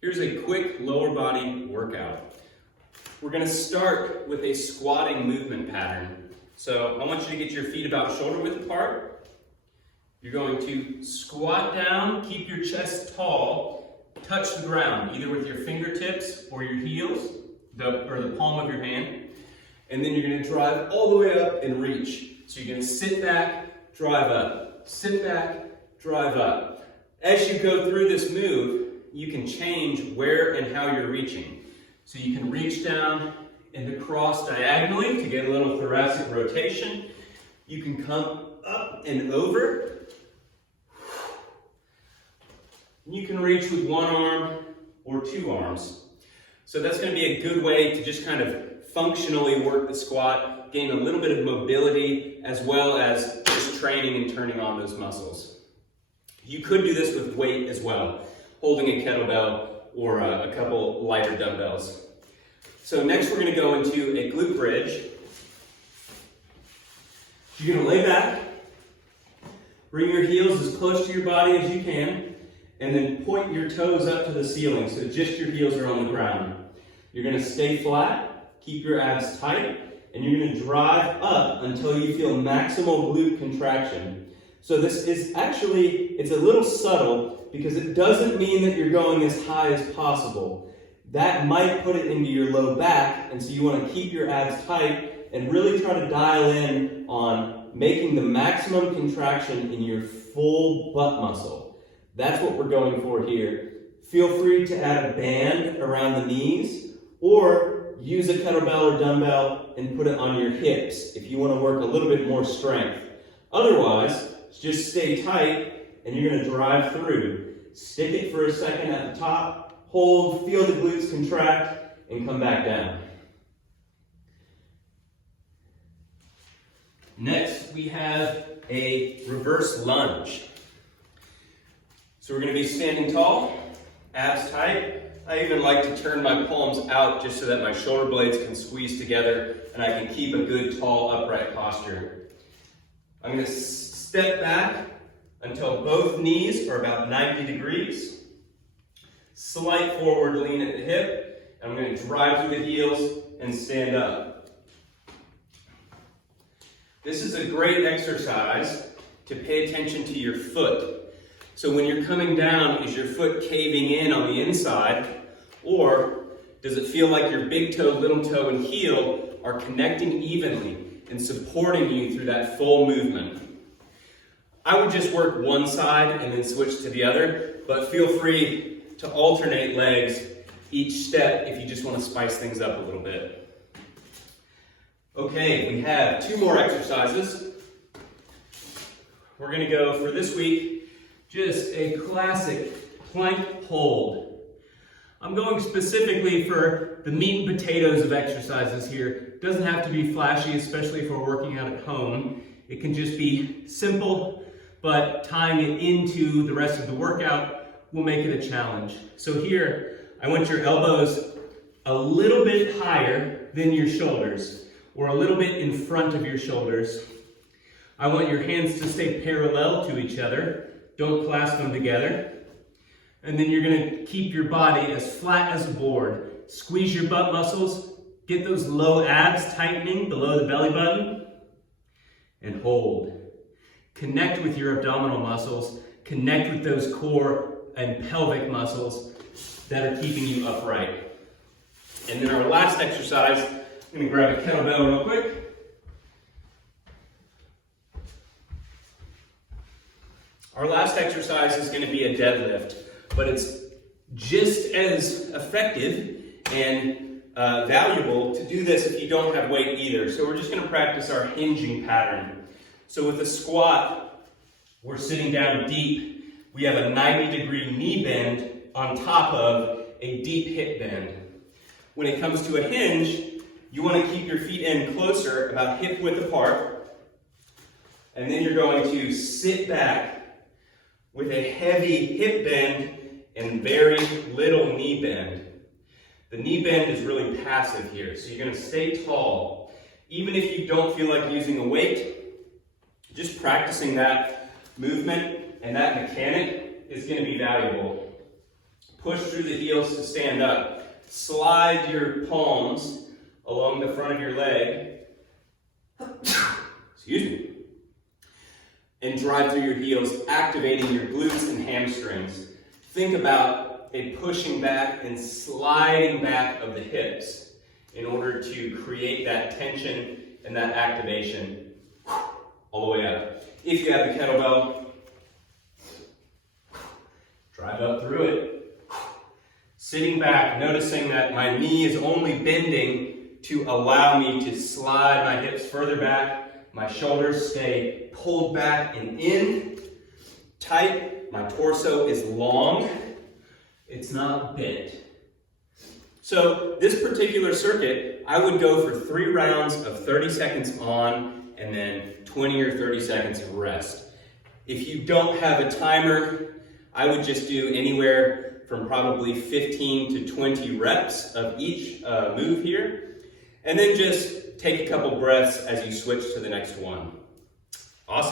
Here's a quick lower body workout. We're going to start with a squatting movement pattern. So I want you to get your feet about shoulder width apart. You're going to squat down, keep your chest tall, touch the ground, either with your fingertips or your heels, or the palm of your hand. And then you're going to drive all the way up and reach. So you're going to sit back, drive up, sit back, drive up. As you go through this move, you can change where and how you're reaching. So you can reach down and across diagonally to get a little thoracic rotation. You can come up and over. You can reach with one arm or two arms. So that's going to be a good way to just kind of functionally work the squat, gain a little bit of mobility, as well as just training and turning on those muscles. You could do this with weight as well, holding a kettlebell or a couple lighter dumbbells. So next we're going to go into a glute bridge. You're going to lay back, bring your heels as close to your body as you can, and then point your toes up to the ceiling so just your heels are on the ground. You're going to stay flat, keep your abs tight, and you're going to drive up until you feel maximal glute contraction. So this is actually, it's a little subtle because it doesn't mean that you're going as high as possible. That might put it into your low back, and so you want to keep your abs tight and really try to dial in on making the maximum contraction in your full butt muscle. That's what we're going for here. Feel free to add a band around the knees or use a kettlebell or dumbbell and put it on your hips if you want to work a little bit more strength. Otherwise, just stay tight and you're going to drive through. Stick it for a second at the top, hold, feel the glutes contract, and come back down. Next, we have a reverse lunge. So we're going to be standing tall, abs tight. I even like to turn my palms out just so that my shoulder blades can squeeze together and I can keep a good, tall, upright posture. I'm going to step back until both knees are about 90 degrees. Slight forward lean at the hip. I'm going to drive through the heels and stand up. This is a great exercise to pay attention to your foot. So when you're coming down, is your foot caving in on the inside, or does it feel like your big toe, little toe, and heel are connecting evenly and supporting you through that full movement? I would just work one side and then switch to the other, but feel free to alternate legs each step if you just want to spice things up a little bit. Okay, we have two more exercises. We're going to go for this week, just a classic plank hold. I'm going specifically for the meat and potatoes of exercises here. It doesn't have to be flashy, especially if we're working out at home. It can just be simple, but tying it into the rest of the workout will make it a challenge. So here, I want your elbows a little bit higher than your shoulders, or a little bit in front of your shoulders. I want your hands to stay parallel to each other. Don't clasp them together. And then you're going to keep your body as flat as a board. Squeeze your butt muscles. Get those low abs tightening below the belly button. And hold. Connect with your abdominal muscles. Connect with those core and pelvic muscles that are keeping you upright. And then our last exercise, I'm going to grab a kettlebell real quick. Our last exercise is going to be a deadlift, but it's just as effective and valuable to do this if you don't have weight either. So we're just going to practice our hinging pattern. So with a squat, we're sitting down deep. We have a 90-degree knee bend on top of a deep hip bend. When it comes to a hinge, you want to keep your feet in closer, about hip width apart. And then you're going to sit back with a heavy hip bend and very little knee bend. The knee bend is really passive here, so you're going to stay tall. Even if you don't feel like using a weight, just practicing that movement and that mechanic is going to be valuable. Push through the heels to stand up. Slide your palms along the front of your leg. Excuse me. And drive through your heels, activating your glutes and hamstrings. Think about a pushing back and sliding back of the hips in order to create that tension and that activation all the way up. If you have the kettlebell, drive up through it. Sitting back, noticing that my knee is only bending to allow me to slide my hips further back. My shoulders stay pulled back and in, tight. My torso is long. It's not bent. So this particular circuit, I would go for 3 rounds of 30 seconds on and then 20 or 30 seconds of rest. If you don't have a timer, I would just do anywhere from probably 15 to 20 reps of each move here. And then just take a couple breaths as you switch to the next one. Awesome.